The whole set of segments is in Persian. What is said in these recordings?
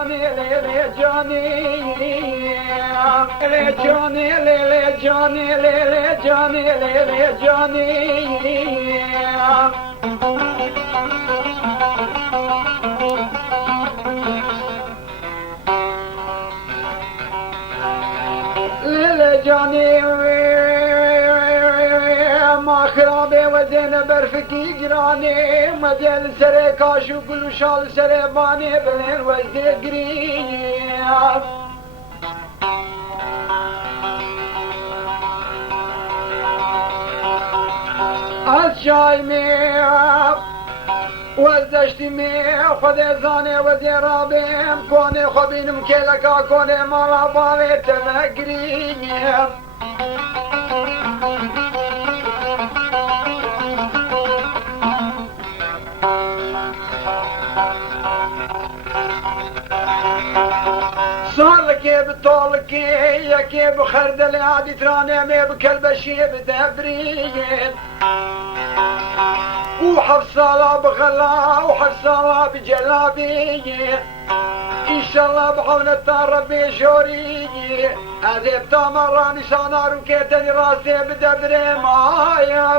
جاني ليلي جاني ليلي جاني ليلي جاني ليلي جاني ليلي جاني ليلي جاني ما خرابي وزين برفكي قراني مدل سري كاشو كل شال سري باني بلين وزي قريب الشاي ميب وزشتي ميب خذي زاني وزي رابيم كوني خبين مكيلكا كوني مالا بالي تمقريب صالكي بطولكي يا كيف خردل عادي تراني مي بكلب شيب دبريين وحفصالة بغلا وحفصالة بجلابيين إن شاء الله بعونة ربي شوري أذيب تامر نشانا ركيتني راسي بدبري مايا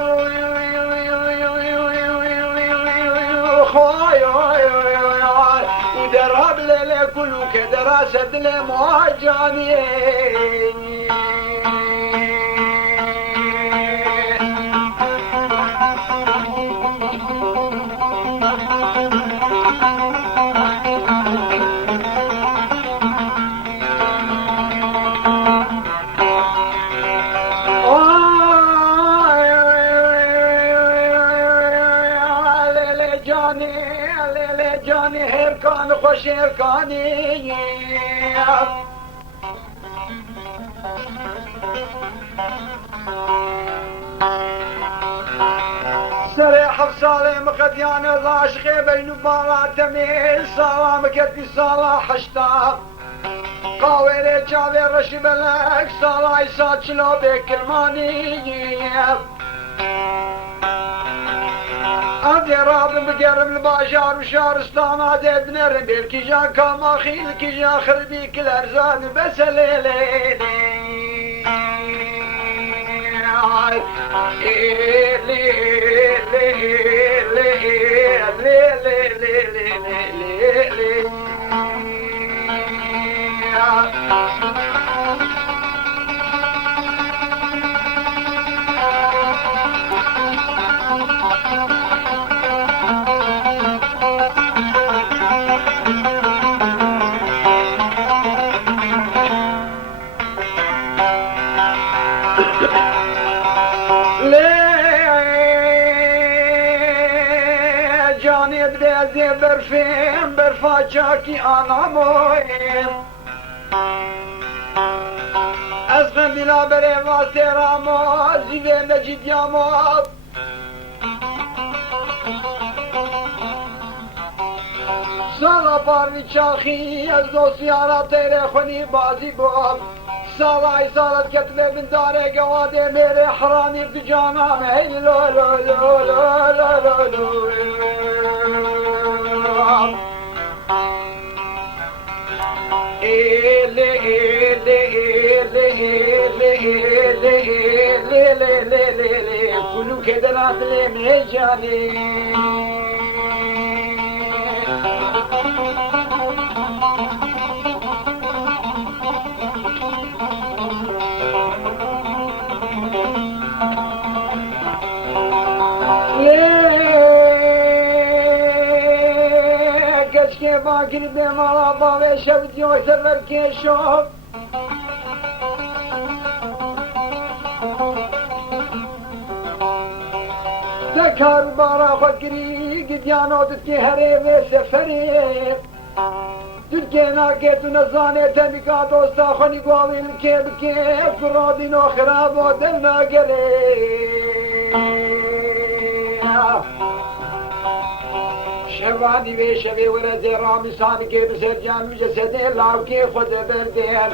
ودرب ليلي كلو كدراسة لمواجاني جاني هركان خوش هركاني سريح بصالي مقديان العاشقي بين بالا تميل سلام كتبي صالة حشتا قاويري جابي رشب لك صالة يساد شلو بكرماني أدي راب بقرب الباشار وشارستان أدي بنرم بيلكي جا كاماخيل كي جا خربي كل أرزان بس ليلي جاني بدازي برفين برفاجاكي أنا موين أسفن بلا بري واسي راما زيدي مجيد ياما سالا بارني چاخي ازدو سيارة تيري خوني بازي بوب سالا سالت كتبه من داري قوادي ميري حراني بجانا مهي لو لو لو لو لو لو كلو كده ناطلي ميجاني كشكي باكر بمالا بابي شبت يوسر الكيشوف تكار بارا فكري قد يانوتت كي هريب سفري تلقينا كيتو نزاني تنكا دوستا خوني قوامي الكيب كيف قرادين وخراب ودلنا قريب شوادي بشبي ورزي رامي صانكي بسرجان وجسدي لاوكي خد بردين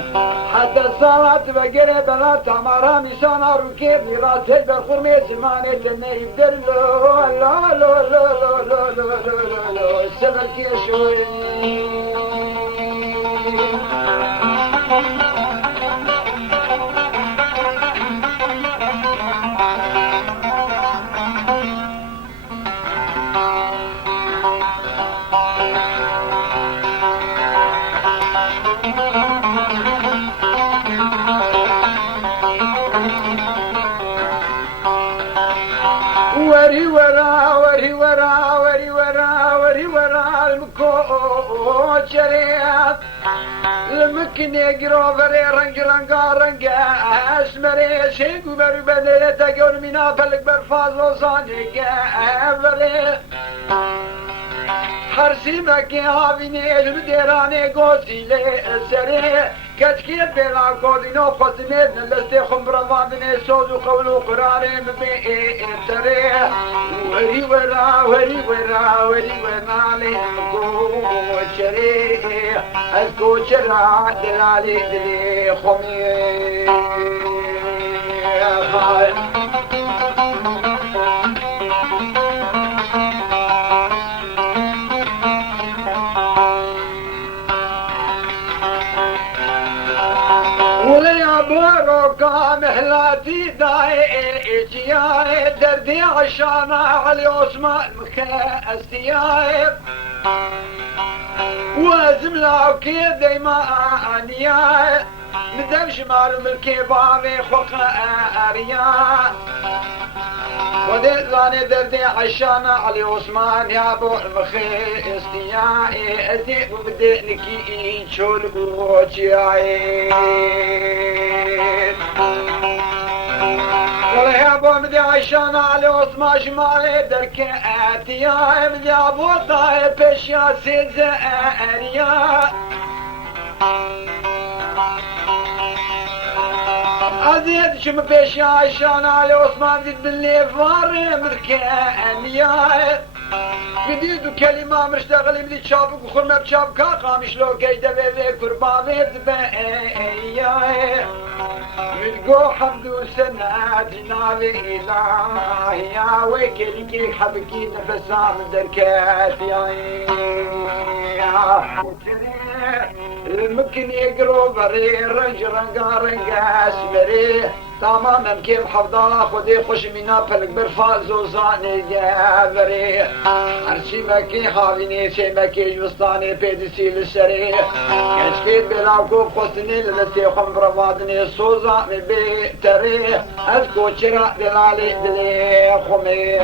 حتى الصلاة بقري بلا تمارا ميسانا روكي براسي بالخرمي زماني تنهي بدلو لا لا لا لا لا لا لا لا السبر كيشوي وري ورا وري ورا وري ورا وري ورا المكوشريات المكن يقرو بري رنج رنقا رنقا اسمري شيقو بري بدي تقول منا فلك برفاز وصانيقا بري حرسي مكي هاويني البديراني قوسي لي السري كتكيت بلا كودينو خزميت نلستي خمبرضاني سوز وقولو قراري مبي التري وري ورا وري ورا وري ورا لي الكوشري الكوشرا دلالي دلي خمي وليا بروكا مهلاتي داي اجياي دردي عشانا علي عثمان مكاسياي وزملاو كي دايما انياي مدام شمال ملكي بابي خوخا اريا ودي زاني دردي عشانا علي عثمان يا ابو المخي استيائي ازيب بدي نكي شول بوجياي والله يا ابو بدي عشانا علي عثمان شمالي دركاتي يا بدي ابو طايب بشيا سيزاريا عزيز شم بيش عشان على عثمان زيد باللي فاري مركان يا جديد وكلمة مشتغل اللي تشابك وخرمة بشابكا قامش لو كيدا بيبي كرباني دبايا متقو حمد وسنة جنابي إلهي يا ويكلي حبكي نفسها من دركات الممكن يقرو بري رنج رنقا رنقا اسمري تماما كيف حفظا خدي خوش منا فلك برفاز وزاني جابري عرشي مكي حاويني شي مكي جوستاني بيدسي للشري كشفيت بلاوكو قصني للسي خم برفادني سوزا من بيتري اذكو شراء دلالي دلي خمي